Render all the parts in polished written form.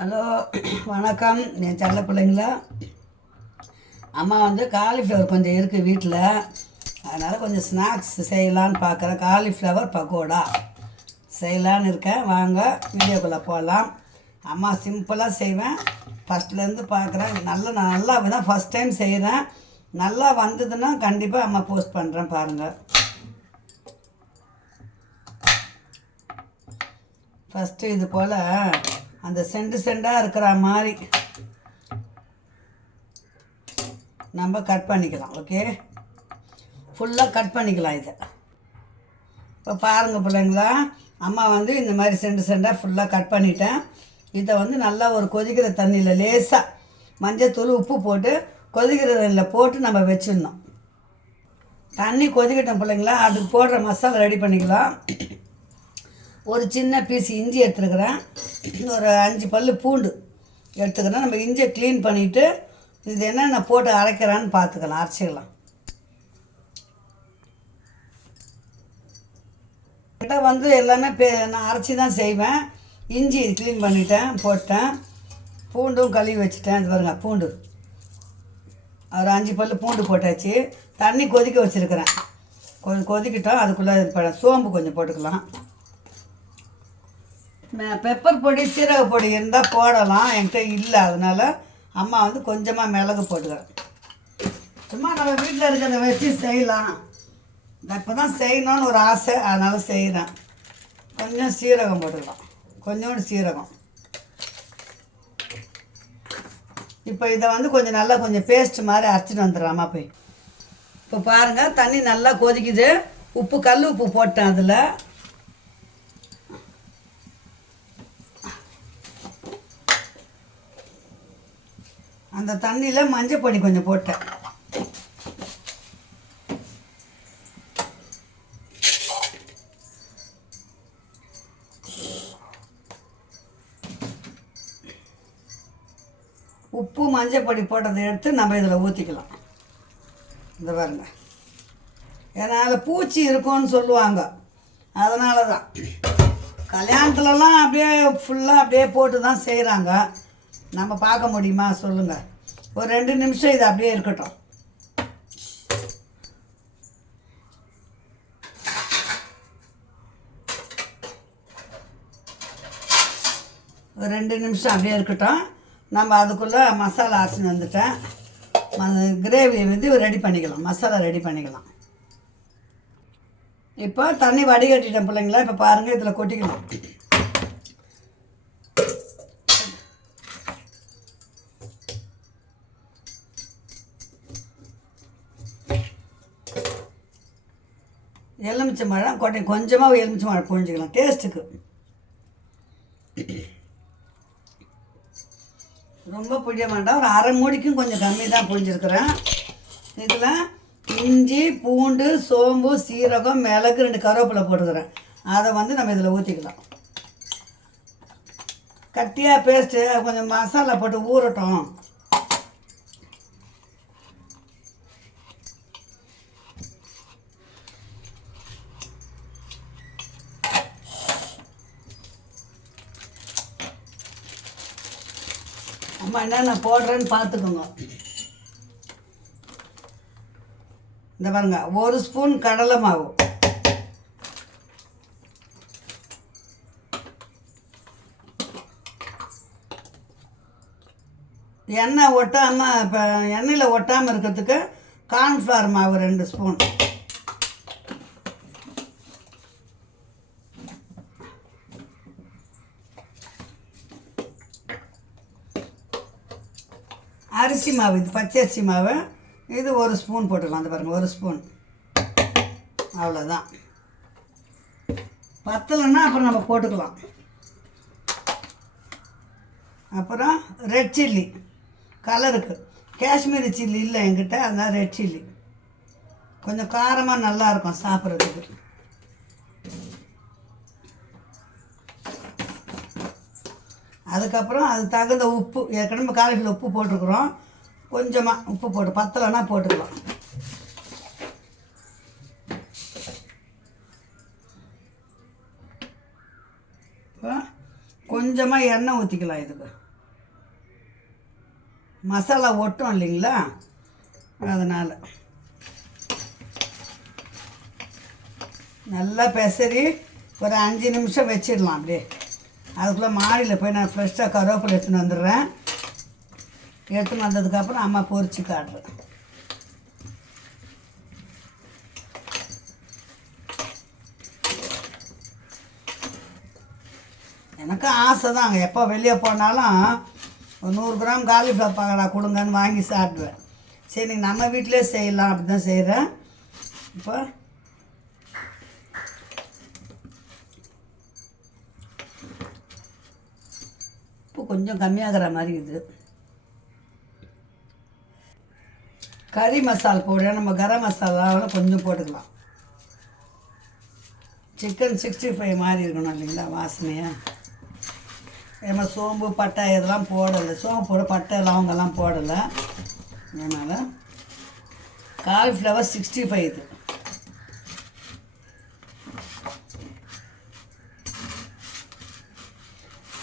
Hello, வணக்கம். என் செல்ல பிள்ளைங்களா, அம்மா காலிஃப்ளவர் கொஞ்சம் இருக்குது வீட்டில். அதனால் கொஞ்சம் ஸ்நாக்ஸ் செய்யலான்னு பார்க்குறேன். காலிஃப்ளவர் பக்கோடா செய்யலான்னு இருக்கேன். வாங்க வீடியோக்குள்ளே போகலாம். அம்மா சிம்பிளாக செய்வேன். ஃபஸ்ட்லேருந்து பார்க்குறேன். நல்லா தான் ஃபஸ்ட் டைம் செய்கிறேன். நல்லா வந்ததுன்னா கண்டிப்பாக அம்மா போஸ்ட் பண்ணுறேன், பாருங்கள். ஃபஸ்ட்டு இது போல் அந்த செண்டாக இருக்கிற மாதிரி நம்ம கட் பண்ணிக்கலாம். ஓகே, ஃபுல்லாக கட் பண்ணிக்கலாம் இதை. இப்போ பாருங்கள் பிள்ளைங்களா, அம்மா இந்த மாதிரி செண்டாக ஃபுல்லாக கட் பண்ணிட்டேன். இதை நல்லா ஒரு கொதிக்கிற தண்ணியில் லேசாக மஞ்சத்தூள் உப்பு போட்டு கொதிக்கிற தண்ணியில் போட்டு நம்ம வச்சிடணும். தண்ணி கொதிக்கட்டும் பிள்ளைங்களா. அதுக்கு போடுற மசாலா ரெடி பண்ணிக்கலாம். ஒரு சின்ன பீஸ் இஞ்சி எடுத்துருக்குறேன். ஒரு 5 பல் பூண்டு எடுத்துக்கிறேன். நம்ம இஞ்சியை க்ளீன் பண்ணிவிட்டு இது என்னென்ன போட்டு அரைக்கிறான்னு பார்த்துக்கலாம், அரைச்சிக்கலாம். கிட்ட எல்லாமே நான் அரைச்சி தான் செய்வேன். இஞ்சி க்ளீன் பண்ணிட்டேன், போட்டேன். பூண்டும் கழுவி வச்சுட்டேன். இது பாருங்க, பூண்டு ஒரு 5 பல் பூண்டு போட்டாச்சு. தண்ணி கொதிக்க வச்சுருக்கிறேன். கொஞ்சம் கொதிக்கிட்டோம். அதுக்குள்ளே சோம்பு கொஞ்சம் போட்டுக்கலாம். பெப்பர் பொடி சீரக பொடி இருந்தால் போடலாம். என்கிட்ட இல்லை, அதனால் அம்மா கொஞ்சமாக மிளகு போட்டுக்கிறேன். சும்மா நம்ம வீட்டில் இருக்கிறத வச்சு செய்யலாம். இப்போ தான் செய்யணும்னு ஒரு ஆசை, அதனால் செய்கிறேன். கொஞ்சம் சீரகம் போட்டுக்கலாம், கொஞ்சோண்டு சீரகம். இப்போ இதை கொஞ்சம் நல்லா கொஞ்சம் பேஸ்ட் மாதிரி அரைச்சிட்டு வந்துடுறாமா போய். இப்போ பாருங்கள், தண்ணி நல்லா கொதிக்குது. உப்பு, கல் உப்பு போட்டேன் அதில். அந்த தண்ணியில் மஞ்சள் பொடி கொஞ்சம் போட்டேன். உப்பு மஞ்சள் பொடி போட்டதை எடுத்து நம்ம இதில் ஊற்றிக்கலாம். இந்த பாருங்க, ஏன்னா அதில் பூச்சி இருக்கும்னு சொல்லுவாங்க. அதனால தான் கல்யாணத்துலலாம் அப்படியே ஃபுல்லாக அப்படியே போட்டு தான் செய்கிறாங்க. நம்ம பார்க்க முடியுமா சொல்லுங்கள்? ஒரு 2 நிமிஷம் இது அப்படியே இருக்கட்டும். ஒரு 2 நிமிஷம் அப்படியே இருக்கட்டும். நம்ம அதுக்குள்ளே மசாலா அரைச்சின்னு வந்துட்டேன். கிரேவி ரெடி பண்ணிக்கலாம், மசாலா ரெடி பண்ணிக்கலாம். இப்போ தண்ணி வடிகட்டிட்டேன் பிள்ளைங்களா. இப்போ பாருங்கள், இதில் கொட்டிக்கலாம். எலுமிச்சை பழம் கொட்டை, கொஞ்சமாக எலுமிச்சை பழம் புழிஞ்சிக்கலாம் டேஸ்ட்டுக்கு. ரொம்ப புழிய வேண்டாம், ஒரு அரை மூடிக்கும் கொஞ்சம் கம்மி தான் புழிஞ்சிருக்கிறேன். இதில் இஞ்சி, பூண்டு, சோம்பு, சீரகம், மிளகு, 2 கருவேப்பிலை போட்டுக்கிறேன். அதை நம்ம இதில் ஊற்றிக்கலாம். கட்டியாக பேஸ்ட்டு கொஞ்சம் மசாலா போட்டு ஊறட்டும். அம்மா என்னென்ன போடுறேன்னு பார்த்துக்கோங்க. இந்த பாருங்க, 1 ஸ்பூன் கடலை மாவு, எண்ணெய் ஒட்டாமல், இப்போ எண்ணெயில் ஒட்டாமல் இருக்கிறதுக்கு கார்ன்ஃப்ளவர் மாவு 2 ஸ்பூன், அரிசி மாவு, இது பச்சரிசி மாவு, இது 1 ஸ்பூன் போட்டுக்கலாம். அந்த பாருங்கள், 1 ஸ்பூன், அவ்வளோதான். பத்தலைன்னா அப்புறம் நம்ம போட்டுக்கலாம். அப்புறம் ரெட் சில்லி கலருக்கு, காஷ்மீரி சில்லி இல்லை என்கிட்ட, அதனால் ரெட் சில்லி கொஞ்சம் காரமாக நல்லாயிருக்கும் சாப்பிட்றதுக்கு. அதுக்கப்புறம் அது தகுந்த உப்பு, ஏற்கனவே காலையில் உப்பு போட்டிருக்குறோம். கொஞ்சமாக உப்பு போட்டு, பத்தலைன்னா போட்டுக்கலாம். இப்போ கொஞ்சமாக எண்ணெய் ஊற்றிக்கலாம் இதுக்கு. மசாலா ஒட்டும் இல்லைங்களா, அதனால் நல்லா பெசரி ஒரு 5 நிமிஷம் வச்சிடலாம். அப்படியே அதுக்குள்ளே மாடியில் போய் நான் ஃப்ரெஷ்ஷாக கருவேப்பிலை எடுத்துன்னு வந்துடுறேன். எடுத்துன்னு வந்ததுக்கப்புறம் அம்மா பொரிச்சு காட்டுறேன். எனக்கு ஆசை தான், அங்கே எப்போ வெளியே போனாலும் ஒரு 100 கிராம் காலிஃப்ளவர் பக்கடா கொடுங்கன்னு வாங்கி சாப்பிடுவேன். சரி நீங்கள் நம்ம வீட்டிலே செய்யலாம் அப்படி தான் செய்கிறேன். இப்போ உப்பு கொஞ்சம் கம்மியாகிற மாதிரி இது. கறி மசாலா போட நம்ம கரம் மசாலாவில் கொஞ்சம் போட்டுக்கலாம். சிக்கன் 65 மாதிரி இருக்கணும் இல்லைங்களா வாசனையாக. ஏன்னா சோம்பு பட்டை இதெல்லாம் போடலை, சோம்பு போட பட்டை லவங்கெல்லாம் போடலை. அதனால் காலிஃப்ளவர் 65 இது.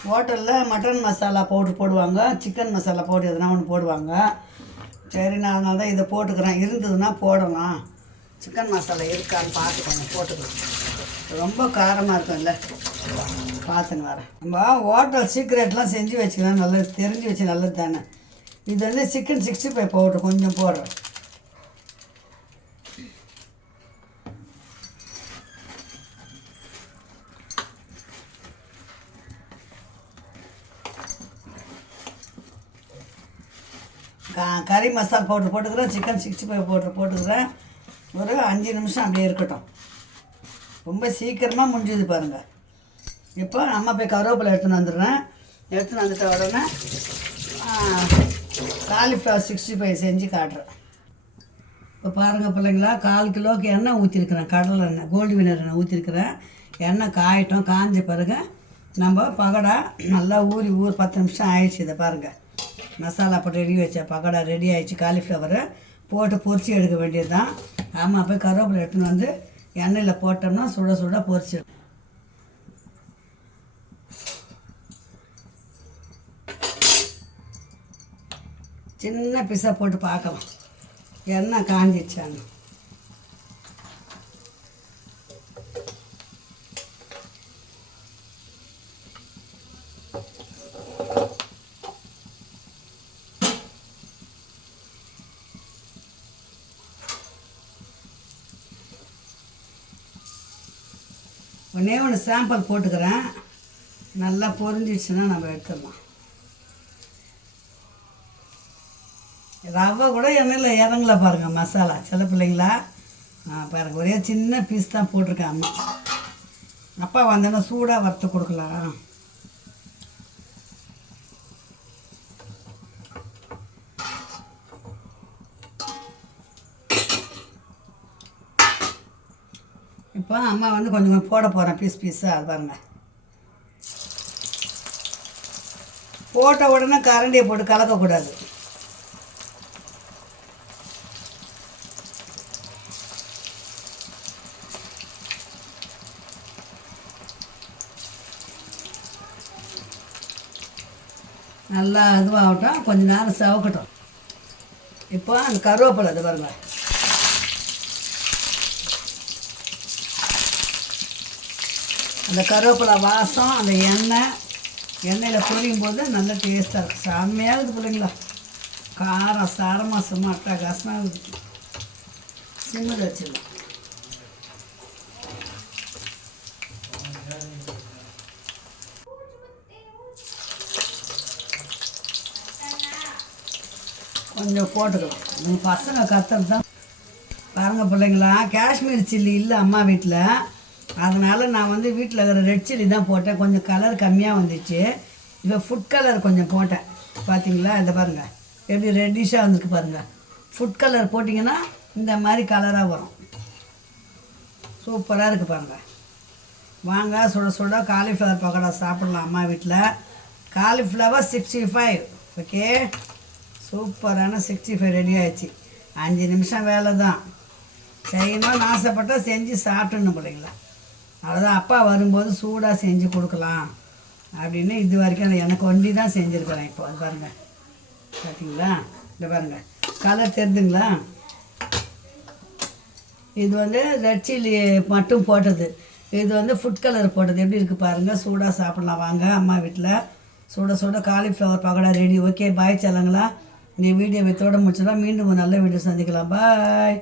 ஹோட்டலில் மட்டன் மசாலா பவுட்ரு போடுவாங்க, சிக்கன் மசாலா பவுட்ரு எதுனா ஒன்று போடுவாங்க. சரி நான் அதனால தான் இதை போட்டுக்கிறேன். இருந்ததுன்னா போடலாம், சிக்கன் மசாலா இருக்கான்னு பார்த்துக்கோங்க, போட்டுக்கலாம். ரொம்ப காரமாக இருக்கும்ல, பார்த்துன்னு வரேன். நம்ம ஹோட்டல் சீக்ரெட்லாம் செஞ்சு வச்சுக்கலாம், நல்லது, தெரிஞ்சு வச்சு நல்லது தானே. இது வந்து சிக்கன் 65 பவுட்ரு கொஞ்சம் போடுறேன். கறி மசாலா பவுட்ரு போட்டுக்கிறேன், சிக்கன் 65 பவுட்ரு போட்டுக்கிறேன். ஒரு 5 நிமிஷம் அப்படியே இருக்கட்டும். ரொம்ப சீக்கிரமாக முடிஞ்சுது பாருங்கள். இப்போ அம்மா போய் கருவேப்பிலை எடுத்துன்னு வந்துடுறேன். எடுத்துன்னு வந்துட்ட உடனே காலிஃப்ளவர் 65 செஞ்சு காட்டுறேன். இப்போ பாருங்கள் பிள்ளைங்களா, 1/4 கிலோவுக்கு எண்ணெய் ஊற்றிருக்கிறேன், கடலை எண்ணெய், கோல்டு வினர் எண்ணெய் ஊற்றிருக்கிறேன். எண்ணெய் காயட்டும், காஞ்ச பிறகு நம்ம பகடா நல்லா ஊறி 10 நிமிஷம் ஆயிடுச்சு. இதை பாருங்கள், மசாலா போட்டு ரெடி வச்ச பகடா ரெடி ஆகிடுச்சு. காலிஃப்ளவரை போட்டு பொரிச்சு எடுக்க வேண்டியது தான். அம்மா போய் கருவேப்பிலை எடுத்துன்னு வந்து எண்ணெயில் போட்டோம்னா சுட சுட பொரிச்சிடும். சின்ன பீஸாக போட்டு பார்க்கலாம் எண்ணெய் காஞ்சிச்சாங்க. ஒன்று சாம்பிள் போட்டுக்கிறேன். நல்லா பொரிஞ்சிடுச்சுன்னா நம்ம எடுத்துடலாம். ரவை கூட எண்ணெயில் இறங்கல பாருங்கள் மசாலா, சில பிள்ளைங்களா பாருங்கள், ஒரே சின்ன பீஸ் தான் போட்டிருக்கேன். அம்மா அப்பா வந்தோன்னா சூடாக வறுத்து கொடுக்கலாம். இப்போ அம்மா வந்து கொஞ்சம் போட போகிறேன் பீஸாக. அது பாருங்கள், போட்ட உடனே கரண்டியை போட்டு கலக்கக்கூடாது. நல்லா இதுவாகட்டும், கொஞ்சம் நேரம் சவக்கட்டும். இப்போ அந்த கருவேப்பிலை இது பாருங்க, அந்த கருவேப்பிலை வாசம், அந்த எண்ணெயில் பொரியும் போது நல்ல டேஸ்ட்டாக இருக்குது. செம்மையாக இருக்குது பிள்ளைங்களா, காரம் சாரமாக சும்மா அட்டகாசமாக இருக்குது. சிம்மில் வச்சிடலாம். கொஞ்சம் போட்டுக்கலாம். உங்கள் பசங்க கற்றுறது தான் பாருங்கள் பிள்ளைங்களா. காஷ்மீர் சில்லி இல்லை அம்மா வீட்டில், அதனால் நான் வந்து வீட்டில் இருக்கிற ரெட் சில்லி தான் போட்டேன். கொஞ்சம் கலர் கம்மியாக வந்துச்சு. இப்போ ஃபுட் கலர் கொஞ்சம் போட்டேன். பார்த்தீங்களா, இதை பாருங்கள் எப்படி ரெட்டிஷாக வந்துருக்கு பாருங்கள். ஃபுட் கலர் போட்டிங்கன்னா இந்த மாதிரி கலராக வரும். சூப்பராக இருக்குது பாருங்கள். வாங்க சுட சுட காலிஃப்ளவர் பக்கோடா சாப்பிட்லாம் அம்மா வீட்டில். காலிஃப்ளவர் 65. ஓகே, சூப்பரான 65 ரெடி ஆகிடுச்சு. 5 நிமிஷம் வேலை தான். செய்யணும்னு ஆசைப்பட்டால் செஞ்சு சாப்பிட்டுன்னு பிள்ளைங்களா. அவ்வளோதான், அப்பா வரும்போது சூடாக செஞ்சு கொடுக்கலாம் அப்படின்னு இது வரைக்கும் எனக்கு ஒண்டி தான் செஞ்சுருக்கிறேன். இப்போ அது பாருங்கள், பார்த்தீங்களா? இந்த பாருங்கள், கலர் தெரியுதுங்களா? இது வந்து ரெட் சில்லி மட்டும் போட்டது. இது வந்து ஃபுட் கலர் போட்டது. எப்படி இருக்குது பாருங்கள். சூடாக சாப்பிட்லாம் வாங்க. அம்மா வீட்டில் சுட காலிஃப்ளவர் பக்கோடா ரெடி. ஓகே, பாய் செல்லங்களா. நீ வீடியோ வித்தோட முடிச்சலாம். மீண்டும் ஒரு நல்ல வீடியோ சந்திக்கலாம். பாய்.